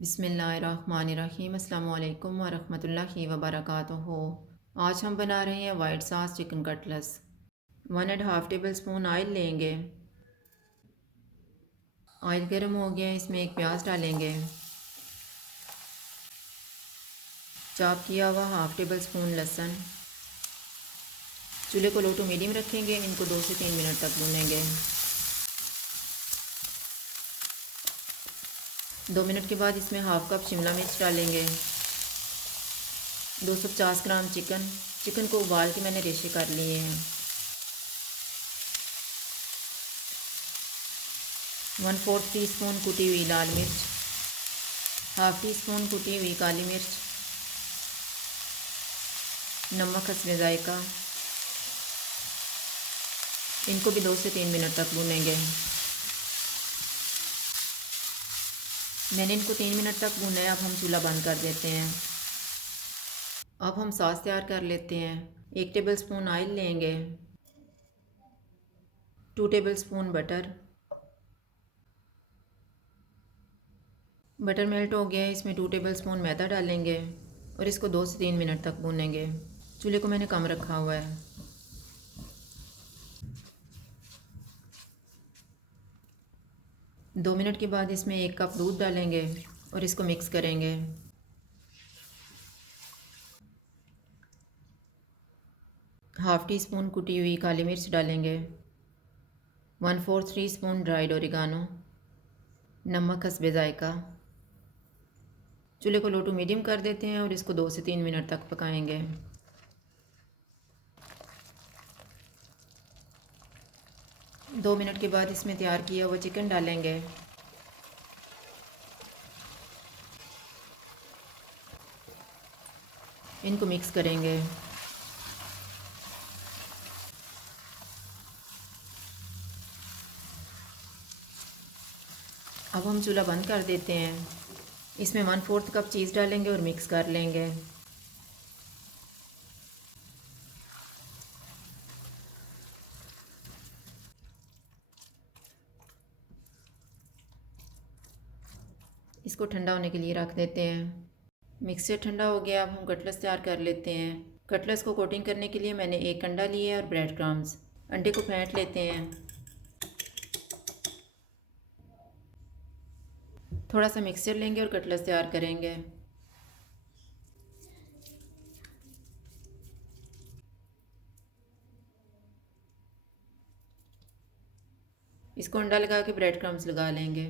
बिस्मिल्लाहिर्रहमानिर्रहीम अस्सलामुअलैकुम वरहमतुल्लाहि वबरकातुहू। आज हम बना रहे हैं white sauce chicken cutlets. 1.5 table spoon oil लेंगे। ऑयल गर्म हो गया, इसमें एक प्याज डालेंगे। चॉप किया हुआ हाफ टेबल स्पून लहसुन। चूल्हे को लो टू मीडियम रखेंगे। इनको 2 से 3 मिनट तक भूनेंगे। 2 मिनट के बाद इसमें हाफ कप शिमला मिर्च डालेंगे। 250 ग्राम चिकन को उबाल के मैंने रेशे कर लिए हैं। 1/4 टी स्पून कुटी हुई लाल मिर्च, हाफ टी स्पून कुटी हुई काली मिर्च, नमक हस्बे जायका। इनको भी 2 से 3 मिनट तक भूनेंगे। मैंने इनको 3 मिनट तक भूना है। अब हम चूल्हा बंद कर देते हैं। अब हम सॉस तैयार कर लेते हैं। 1 टेबल स्पून ऑयल लेंगे। 2 टेबल स्पून बटर मेल्ट हो गया है। इसमें 2 टेबल स्पून मैदा डालेंगे और इसको 2 से 3 मिनट तक भूनेंगे। चूल्हे को मैंने कम रखा हुआ है। 2 मिनट के बाद इसमें 1 कप दूध डालेंगे और इसको मिक्स करेंगे। हाफ टी स्पून कुटी हुई काली मिर्च डालेंगे। 1/4 टी स्पून ड्राइड ओरिगानो, नमक हस्बे जायका। चूल्हे को लो टू मीडियम कर देते हैं और इसको 2 से 3 मिनट तक पकाएंगे। 2 मिनट के बाद इसमें तैयार किया हुआ चिकन डालेंगे। इनको मिक्स करेंगे। अब हम चूल्हा बंद कर देते हैं। इसमें 1/4 कप चीज़ डालेंगे और मिक्स कर लेंगे। इसको ठंडा होने के लिए रख देते हैं। मिक्सचर ठंडा हो गया। अब हम कटलेट्स तैयार कर लेते हैं। कटलेट्स को कोटिंग करने के लिए मैंने 1 अंडा लिया है और ब्रेड क्रम्स। अंडे को फेंट लेते हैं। थोड़ा सा मिक्सचर लेंगे और कटलेट्स तैयार करेंगे। इसको अंडा लगा के ब्रेड क्रम्स लगा लेंगे।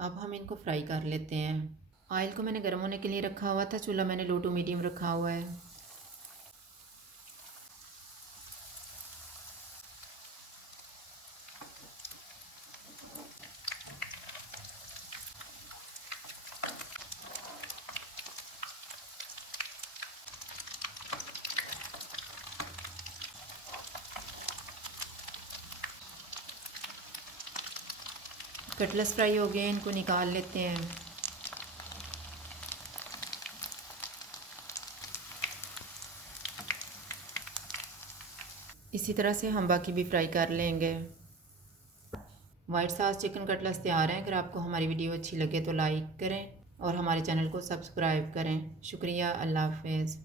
अब हम इनको फ्राई कर लेते हैं। ऑयल को मैंने गर्म होने के लिए रखा हुआ था। चूल्हा मैंने लो टू मीडियम रखा हुआ है। कटलेट्स फ्राई हो गए, इनको निकाल लेते हैं। इसी तरह से हम बाकी भी फ्राई कर लेंगे। वाइट सॉस चिकन कटलेट्स तैयार हैं। अगर आपको हमारी वीडियो अच्छी लगे तो लाइक करें और हमारे चैनल को सब्सक्राइब करें। शुक्रिया। अल्लाह हाफ़िज़।